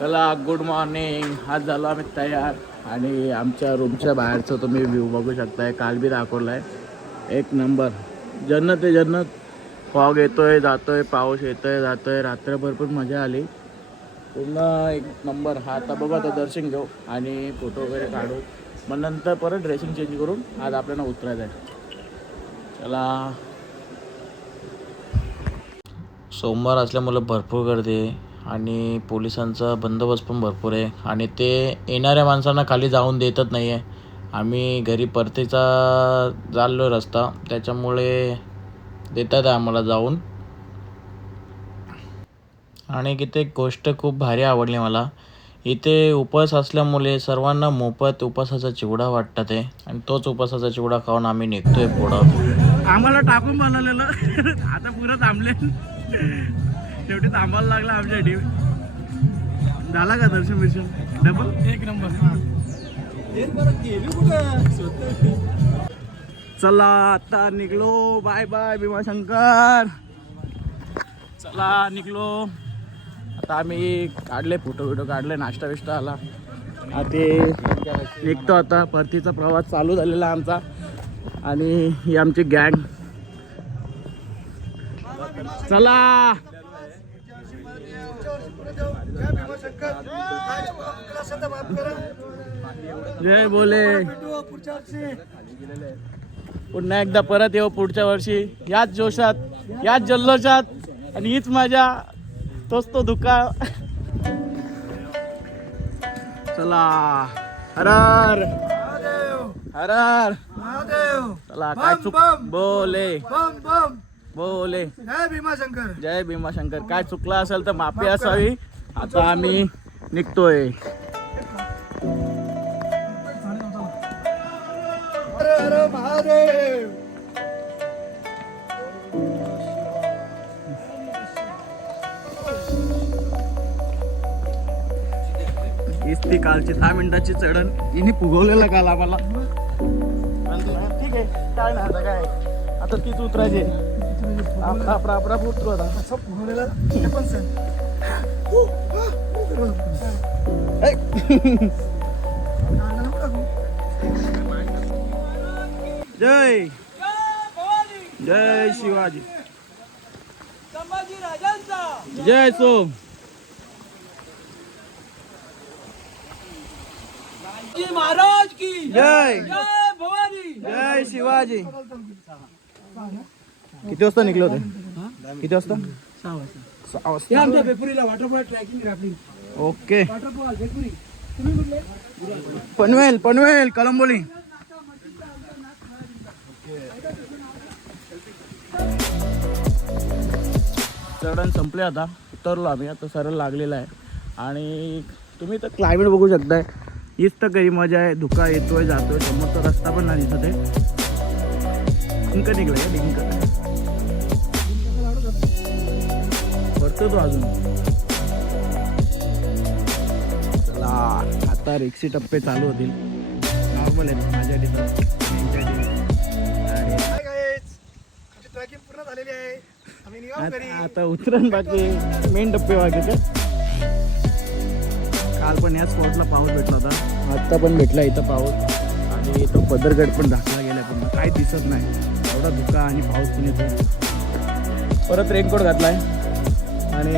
चला good morning. आज झालो आम्ही तयार आणि आमच्या रूमच्या बाहेरचं तुम्ही व्ह्यू बघू शकताय. काल बी दाखवला आहे. एक नंबर जन्नत आहे जन्नत. फॉग येतोय जातोय, पाऊस येतोय जातोय, रात्रभर पण मजा आली. पूर्ण एक नंबर. हा आता बघू, आता दर्शन घेऊ आणि फोटो वगैरे काढू. मग नंतर परत ड्रेसिंग चेंज करून आज आपल्याला उतरायचं आहे. चला. सोमवार असल्यामुळे भरपूर गर्दी आहे आणि पोलिसांचा बंदोबस्त पण भरपूर आहे आणि ते येणाऱ्या माणसांना खाली जाऊन देतच नाही आहे. आम्ही घरी परतीचा चाललो रस्ता, त्याच्यामुळे देतात आम्हाला जाऊन. आणि इथे एक गोष्ट खूप भारी आवडली मला. इथे उपवास असल्यामुळे सर्वांना मोफत उपवासाचा चिवडा वाटतात आहे आणि तोच उपवासाचा चिवडा खाऊन आम्ही निघतोय पुढं. आम्हाला टाकून बनवलेलं आता पुरं थांबले. शेवटी थांबायला लागला आमच्यासाठी. झाला का दर्शन बिर्शन? डबल एक नंबर. चला आता निघलो. Bye bye Bhimashankar. चला निघलो आता. आम्ही काढले फोटो काढले, नाश्ता बिष्टा आला. ते निघतो आता. परतीचा प्रवास चालू झालेला आमचा आणि ही आमची गँग. चला. जय बोले. पुन्हा एकदा परत येऊ पुढच्या वर्षी याच जोशात, याच जल्लोषात आणि हीच मजा, तोच तो धुका. चला. हर हर हर हर. चला. काय चूक बोले बोले. जय भीमाशंकर. जय भीमाशंकर. काय चुकलं असेल तर माफी असावी. आता आम्ही निघतोय. हर हर महादेव. हीच ती कालची 10 मिनिटाची चढण हिने फुगवलेलं काल आम्हाला. ठीक आहे, काय नाही आता. काय आता तीच उतरायची. आपला उतरू आता. जय जय शिवाजी. संभाजी राजांचा जय सोम. महाराज की जय. जय भवानी. जय शिवाजी. किती वाजता निघले होते? किती वाजता? 6 वाजता. आमच्या बेपुरीला waterfall trekking rafting. Okay. Waterfall Bepuri. तुम्ही कुठले? पनवेल कळंबोली. चढण संपले. आता उतरलो आम्ही. आता सरळ लागलेला आहे आणि तुम्ही तर क्लायमेट बघू शकताय. हीच तर काही मजा आहे. धुका येतोय जातोय. समोरचा रस्ता पण नाही दिसत आहे. डिंक निघलाय. डिंक भरतो तो अजून. चला आता रिक्षे टप्पे चालू होतील. नॉर्मल आहेत माझ्या तिथं. ट्रॅकिंग पूर्ण झालेली आहे. आम्ही निघालो घरी. आता उतरण बाकी मेन टप्पे बाकीचे. काल पण या स्पॉटला पाऊस भेटला होता. आत्ता पण भेटला इथं पाऊस आणि तो पदरगड पण झाकला गेला. पण काही दिसत नाही. एवढा धुका आणि पाऊस पण येतो. परत रेनकोट घातलाय आणि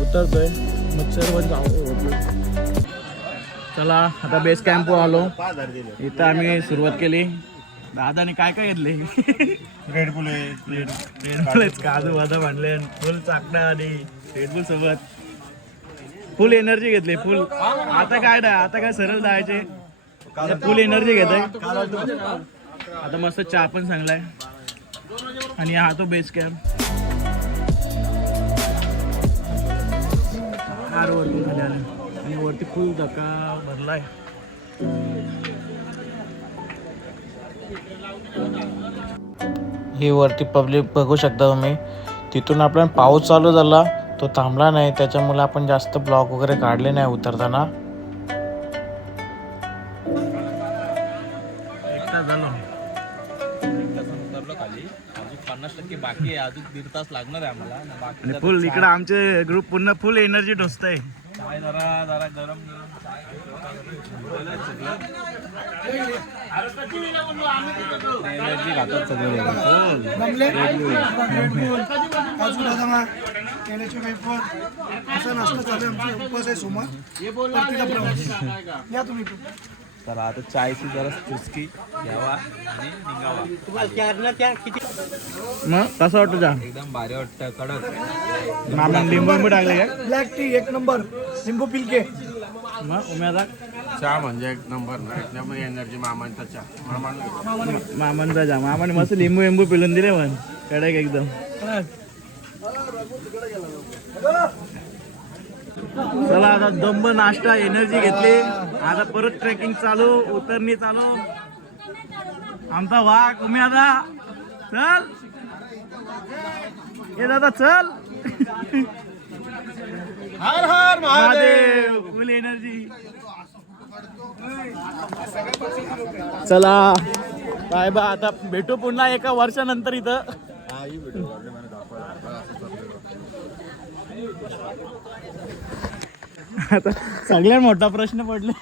उतरतोय. मच्छर पण जाऊ. चला आता बेस कॅम्पवर आलो. इथं आम्ही सुरुवात केली. दादाने काय काय घेतले? रेडबुल रेडबुलच काजू बदाम आणले. फुल चाकणा आणि रेडबुल सोबत फुल एनर्जी घेतली. फुल आता काय नाही. आता काय सरळ जायचे. फुल एनर्जी घेत आहे. आता मस्त चहा पण चांगलाय आणि हा तो बेस कॅम्प. कार वरती खाली आले आणि वरती फुल धक्का भरलाय. ही वरती पब्लिक बघू शकता तुम्ही. तिथून आपला पाऊस चालू झाला, तो थांबला नाही. त्याच्यामुळे आपण जास्त ब्लॉग वगैरे काढले नाही उतरताना. बाकी आहे, अजून दीड तास लागणार आहे आम्हाला. बाकी आणि फुल इकडं आमचे ग्रुप पुन्हा फुल एनर्जी ढोसतंय. चाय जरा जरा गरम चाय एनर्जी खातात सगळे. जमले काजू बदाम केल्याचे वेफर असा नाश्ता चालू आहे. आमचा उपवास आहे सोमवार परतीचा प्रवास. या तुम्ही पण. तर आता चायची जरा चुस्की घ्यावा आणि निघावा. मग कसं वाटतं जा? एकदम भारी वाटतं, कडक. मामा लिंबू टाकले काय? ब्लॅक टी एक नंबर, लिंबू पिलके. मग उम्यादा चहा म्हणजे एक नंबर एनर्जी मामांचा चहा. मामांचा जा. मामाने मस्त लिंबू पिलून दिले म्हण कडक एकदम. चला आता दंब नाश्ता एनर्जी घेतली. आता परत ट्रेकिंग चालू, उतरणी चालू. आमचा वाघ तुम्ही आता चल ये दादा चल. हर हर महादेव फुल एनर्जी. चला बाय बाय. आता भेटू पुन्हा एका वर्षानंतर इथं. आता सगळ्यात मोठा प्रश्न पडले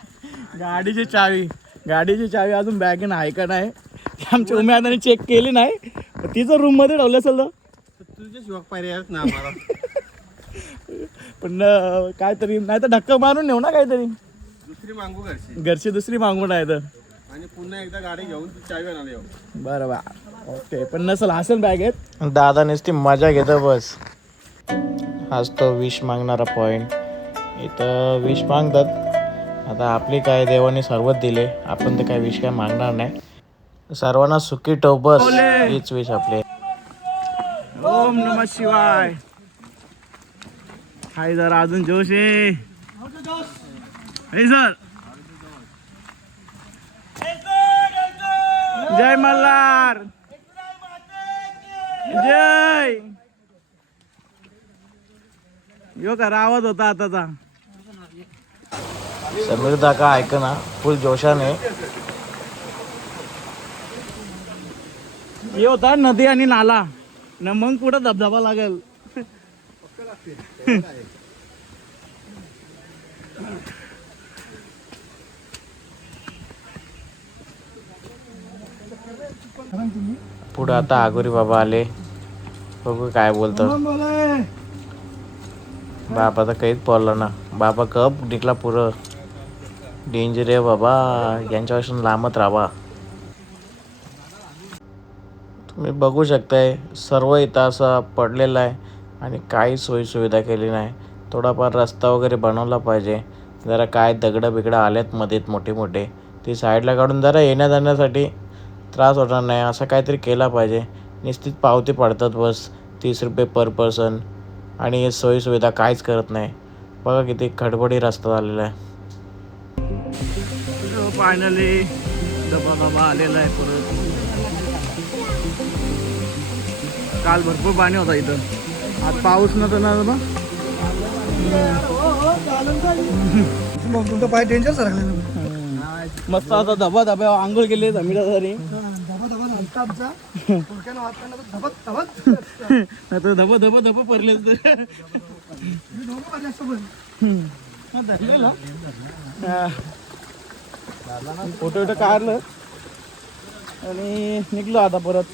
गाडीची चावी अजून बॅगेन आहे का नाही. ती आमच्या उमेदाने चेक केली नाही. तिचं रूम मध्ये ठेवलं असेल तर तुझे शिवाक पर्यायच ना आम्हाला. पण काहीतरी नाही तर धक्का मारून नेऊ ना काहीतरी. दुसरी मागू घरची दुसरी मागून आहे तर. आणि पुन्हा एकदा गाडी घेऊन तू चावी आणायला येऊ. बरं बा ओके. पण नसेल असेल बॅगेत. दादा नुसती मजा घेतो बस. हाच तो विश मागणारा पॉइंट. इथं विश मागतात. आता आपली काय देवाने सर्वच दिले, आपण तर काय विश काय मागणार नाही. सर्वांना सुखी ठेव बस, हीच विश आपले. ओम नमः शिवाय. हाय जरा अजून जोश आहे. सर जय मल्हार जय. यो का आवाज होता आताचा. समीर दाका ऐक ना फुल जोशाने. हे होता नदी आणि नाला न मग पुढं धबधबा लागेल. पुढं आता आगोरी बाबा आले. बघू काय बोलतो. बाबा तर काहीच बोलला ना. बाबा कप निघला पुरं. डेंजर आहे बाबा, यांच्यापासून लांबत राहा. तुम्ही बघू शकताय सर्व इथं असं पडलेलं आहे आणि काही सोयीसुविधा केली नाही. थोडाफार रस्ता वगैरे बनवला पाहिजे. जरा काय दगडं बिगडं आलेत मध्येत मोठे मोठे, ती साईडला काढून जरा येण्या जाण्यासाठी त्रास होणार नाही असं काहीतरी केला पाहिजे. निश्चित पावती पडतात बस 30 रुपये पर पर्सन आणि सोयीसुविधा काहीच करत नाही. बघा किती खडबडी रस्ता झालेला आहे. फायनली धबधबा आलेला आहे परत. काल भरपूर पाणी होता इथं, आज पाऊस नव्हता ना बाबा. मग तुमचा पाय डेंजर सरकला. मस्त आता धबा धबा आंघोळ केली जमीला तरी. धबा धबा झालता आमचा. थोडक्यानं वाचताना तर धबत धबत आता धब धब धब पडले फोटो काढलं आणि निघलो आता परत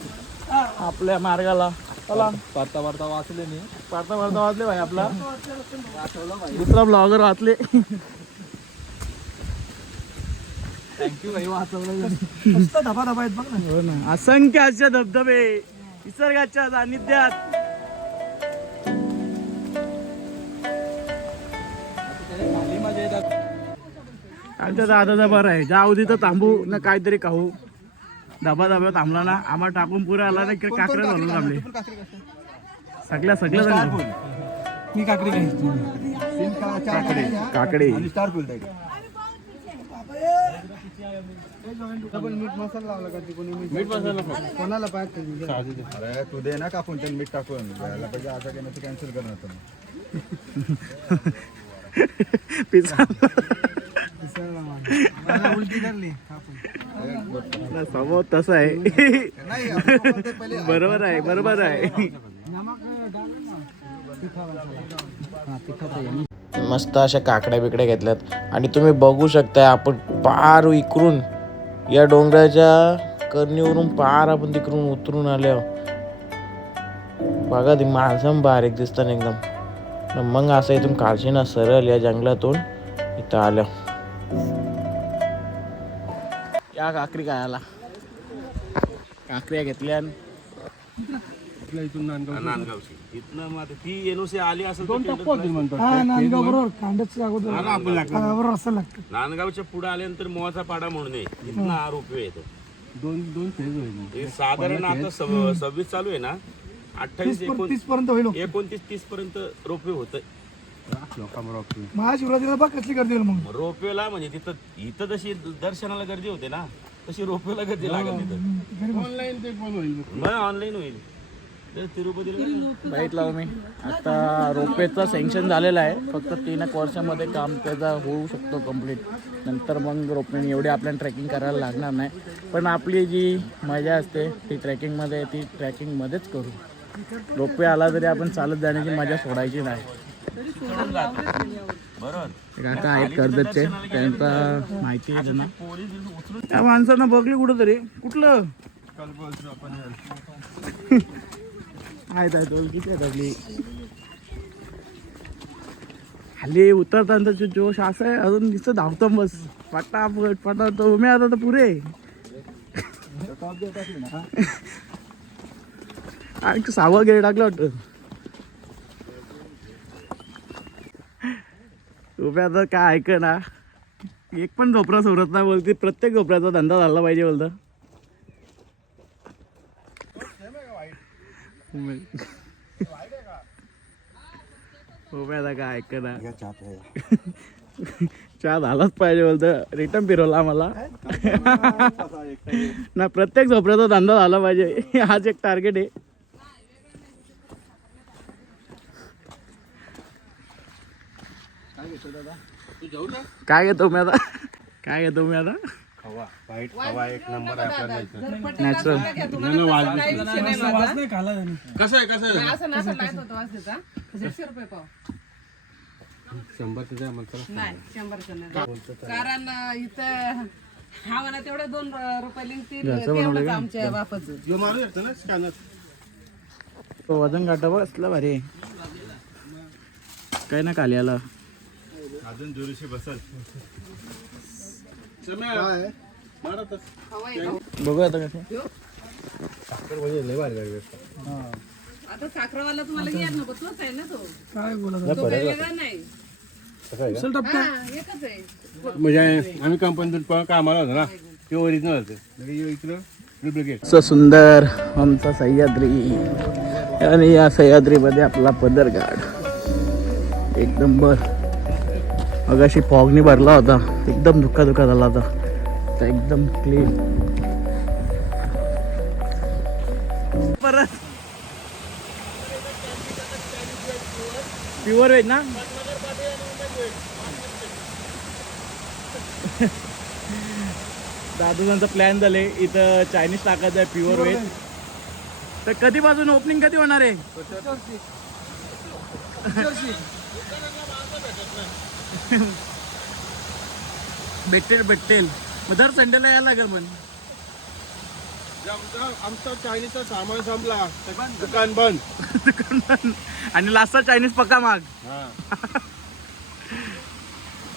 आपल्या मार्गाला. चला वार्ता वाचले मी. पारता वाचले भाई. आपला दुसरा ब्लॉगर वाचले. थँक्यू भाई, वाचवलं. मस्त धबा धबा आहेत बघ ना. हो ना, असंख्य असे धबधबे निसर्गाच्या सानिध्यात. आमच्या दादाचा बरं आहे, जाऊ तिथं थांबू ना काहीतरी खाऊ. धबा धबा थांबला ना आम्हाला टाकून पुरे आला ना काकडे झालं थांबले. सगळ्या मी काकडी काकडे मीठ मसाला लावला का कोणी? मीठ मसाला कोणाला पाहिजे? अरे तू दे ना कापून त्याला मीठ टाकून घ्यायला पाहिजे. आता काय नाही कॅन्सल करणार. पिझ्झा उलटी धरली स्वभाव तसा आहे. बरोबर आहे, बरोबर आहे. मस्त अशा काकड्या बिकड्या घेतल्यात आणि तुम्ही बघू शकताय आपण पार इकडून या डोंगराच्या करणीवरून पार आपण तिकडून उतरून आलो. बघा ती माणसं बारीक दिसतात एकदम. मग असं इथून काढशी ना सरळ या जंगलातून इथं आलं. या काकरी खायला काकऱ्या घेतल्या नांदगावची इथनं मग ती एनओसी आली असेल तर हा नांदगाव बरोबर कांड्याचं अगोदर बरोबर असं लागतं. नांदगावच्या पुढे आल्यानंतर मोहाचा पाडा म्हणून आहे. इथनं हा रोपवे येतो. दोन फेज होईल साधारण आता 26 चालू आहे ना. 28 30 पर्यंत होईल. 29 30 पर्यंत रोपवे होत. महाशिवरात्रीला बघ कसली गर्दी होईल मग. रोपवेला म्हणजे तिथं इथं जशी दर्शनाला गर्दी होते ना तशी रोपवेला गर्दी लागत तिथं. ऑनलाईन होईल. तिरुपतीला बाईट लावू मी आता रोपेचं सँक्शन झालेलं आहे. फक्त 3 वर्षामध्ये काम त्याचा होऊ शकतो कंप्लीट. नंतर मग रोपणे एवढी आपल्याला ट्रेकिंग करायला लागणार नाही. पण आपली जी मजा असते ती ट्रेकिंगमध्ये ती ट्रेकिंगमध्येच करू. रोपवे आला तरी आपण चालत जाण्याची मजा सोडायची नाही. काका आहेत कर्जतचे, त्यांचा माहिती आहे त्यांना. त्या माणसांना बघली कुठं तरी. कुठलं आहेत ओळखीची आहेत आपली. खाली उतरताना जोश असं आहे अजून नुसतं धावतो बस पटापट पटापट. उमे आता तर पुरे आणि 6वा गेट टाकलं वाटतं. उभ्या आता काय ऐक ना. एक पण झोपरा सोडत नाही बोलते. प्रत्येक झोपऱ्याचा धंदा झाला पाहिजे बोलतं. उभ्या आता काय ऐक ना. चहा झालाच पाहिजे बोलतं. रिटर्न फिरवला आम्हाला ना. प्रत्येक झोपड्याचा धंदा झाला पाहिजे हाच एक टार्गेट आहे. काय घेतो मी आता. काय घेतो मी आता. हवा एक नंबर आहे आपल्याला. नॅचरल कसं आहे असं नसं माहित होतं वाजता 100 पाव. 100 द्या म्हणतात. नाही 100 नाही. कारण इथं हा म्हणा तेवढे 2 रुपये लिंकतील तेवढंच आमच्या बापाचं. मारू शकतो ना स्कॅनर. तो वजन काटा बसला भारी. काय ना खाली आला अजून जोरीशी बसल. बघू आता कसं. आता साखरवाला तुम्हाला घ्यायला नको. तोच आहे ना तो. काय बोला तो काही वेगळा नाही. टप्प्या हा एकच आहे. म्हणजे आम्ही कंपनीतून कामाला होतो ना ते ओरिजिनल होते. इकडं डुप्लिकेट. असं सुंदर आमचा सह्याद्री आणि या सह्याद्रीमध्ये आपला पदरघाट एक नंबर. मगाशी फॉगनी भरला होता एकदम धुका झाला होता. आता एकदम क्लीन. परत प्युअर वेज ना. दादूचा प्लॅन झाले इथं चायनीज टाकायचं आहे प्युअर वेज. तर कधीपासून ओपनिंग कधी होणार आहे. भेटेल मग दर संडेला यायला लागेल. पण आमचा चायनीजचा सामान संपला दुकान बंद आणि लास्टचा चायनीज पक्का माग.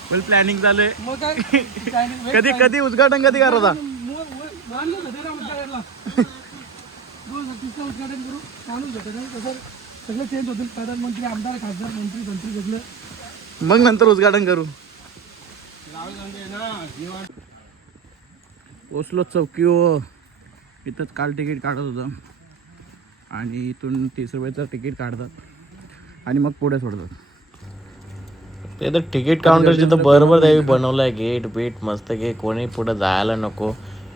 फुल प्लॅनिंग चालू आहे. मग काय कधी उद्घाटन कधी करता. उद्घाटन करू माणूस भेटत नाही. कसं सगळं चेंज होतील. प्रधानमंत्री आमदार खासदार मंत्री सगळं. मग नंतर उद्घाटन करू. ओसलो चौकी इथंच काल तिकीट काढत होतं आणि इथून 30 रुपयाचं तिकीट काढतात आणि मग पुढे सोडतात. ते तर तिकीट काउंटरची तर बरोबर त्यावेळी बनवलं आहे. गेट बीट मस्त की कोणी पुढे जायला नको.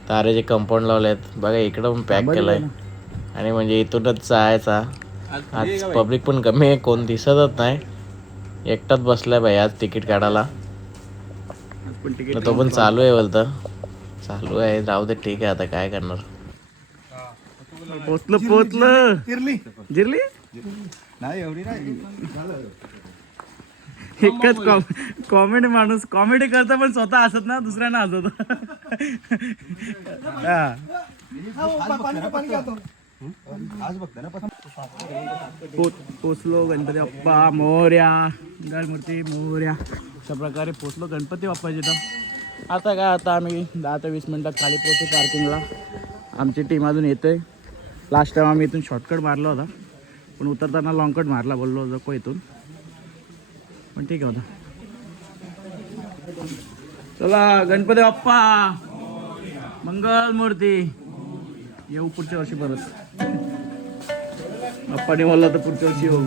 तारेचे कंपाऊंड लावले आहेत बघा. इकडं पण पॅक केलं आहे आणि म्हणजे इथूनच जायचा. आज पब्लिक पण कमी आहे. कोण दिसतच नाही. एकटाच बसलाय बाई आज तिकीट काढायला. पण तिकीट तो पण चालू आहे बोलता. चालू आहे, राहू दे, ठीक आहे, आता काय करणार. पोचलं तिरली जिरली नाही एवढी नाही झालं. एकच कॉमेडी माणूस कॉमेडी करता पण स्वतः हसत ना दुसऱ्यांना हसत. हा. पाणी घ्या. आज बघते ना पण पोचलो गणपती बाप्पा मोरया, गणपती मोरया. अशा प्रकारे पोचलो गणपती बाप्पाची तर. आता काय, आता आम्ही 10 ते 20 मिनिटात खाली पोचू पार्किंगला. आमची टीम अजून येते. लास्ट टाइम आम्ही इथून शॉर्टकट मारला होता, पण उतरताना लॉंग कट मारला, बोललो जको इथून, पण ठीक आहे होता. चला गणपती बाप्पा मंगल मूर्ती. येऊ पुढच्या वर्षी परत. बाप्पाने बोलला तर पुढच्या वर्षी येऊ.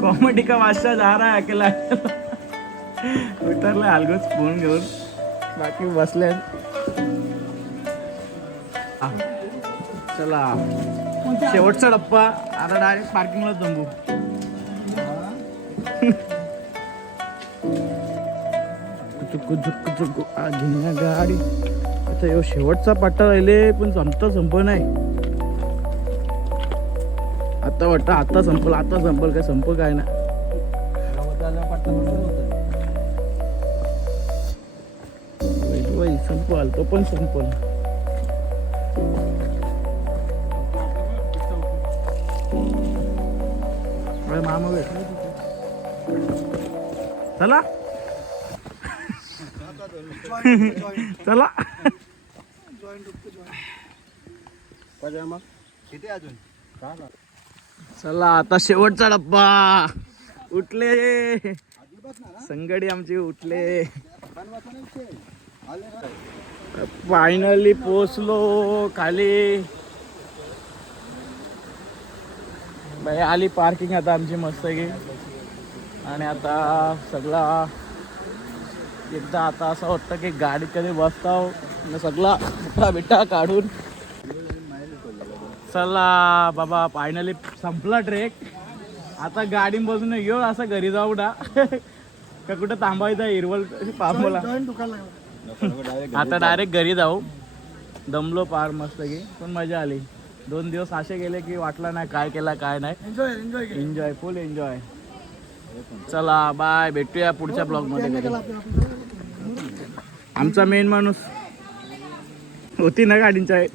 कॉमेडी का बादशाह जा रहा है अकेला. उतरले अलगोच फोन घेऊन, बाकी बसले. चला शेवटचा डप्पा. आता डायरेक्ट पार्किंगला जमू. चुकू चुकू चुकू आधी गाडी. आता यो शेवटचा पट्टा राहिले, पण संप नाही. आता वाटतं आता संपल काय संप काय ना. संपल तो पण संपल. मामा चला चला. किती अजून चला आता शेवटचा डब्बा. उठले संगडी आमची, उठले. फायनली पोचलो खाली. बाई आली पार्किंग आता आमची मस्त की. आणि आता सगळा एकदा आता असं वाटतं की गाडी कधी बसताव सगळा बुट्टा बिट्टा काढून. चला बाबा फायनली संपला ट्रेक. आता गाडी बसून घेऊ असं घरी जाऊ ना. का कुठं थांबायचं हिरवल पांबोला. आता डायरेक्ट घरी जाऊ. दमलो पार मस्त की, पण मजा आली. 2 दिवस असे गेले की वाटलं नाही काय केला काय नाही. एन्जॉय फुल एन्जॉय. चला बाय, भेटूया पुढच्या ब्लॉग मध्ये. आमचा मेन माणूस होती ना गाडीन चाय.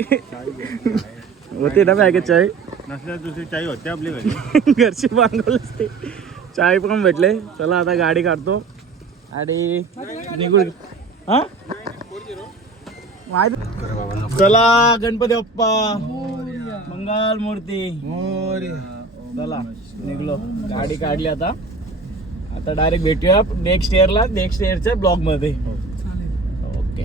होती ना पॅकेज चाय. नसल्या दुसरी चाई होते आपली घरी. घरची मागवलं असते. चाय पण भेटले. चला आता गाडी काढतो आणि निघू. हा चला गणपती बाप्पा मंगल मूर्ती. चला निघलो. गाडी काढली आता. आता डायरेक्ट भेटूया नेक्स्ट इयरला, नेक्स्ट इयरच्या ब्लॉग मध्ये. ओके.